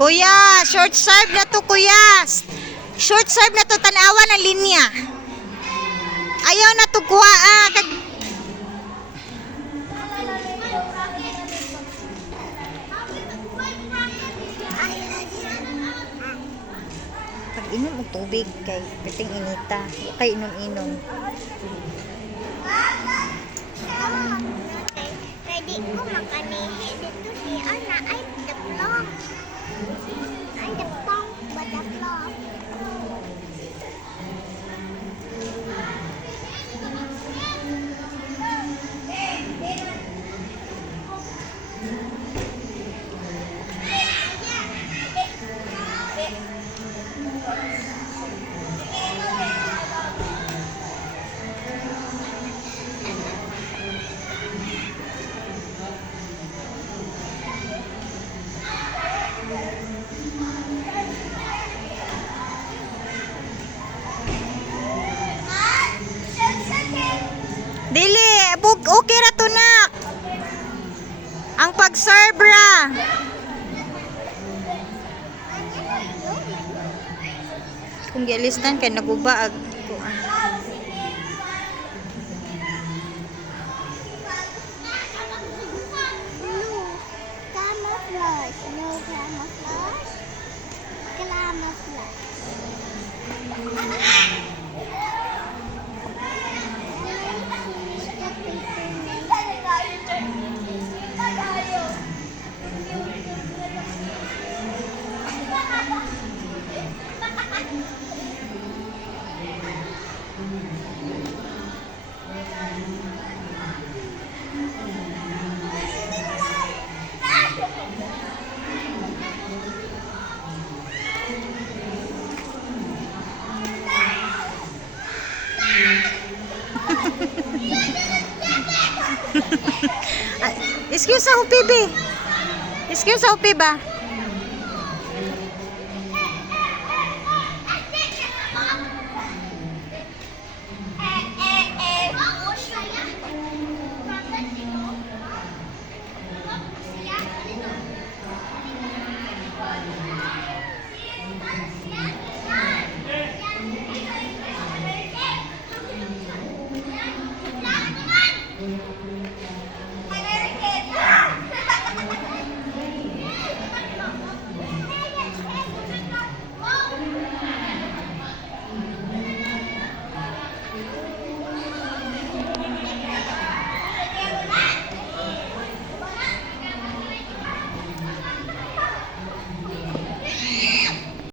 Kuya, short serve na to, kuya. Short serve na to, tanawa ng linya. Ayaw na to kuha. Pag-inom og tubig kay kating inita. Kay inom-inom. Pwede ko makanihi dito si Ana ay daplong. Ay daplong ba daplong? Dili, okay ra to nak. Ang pag-serve ra. Kung gilistan kay naguba ag kuan. Camouflage. No camouflage. Camouflage. Excuse ako, Pibi. Excuse ako, Piba.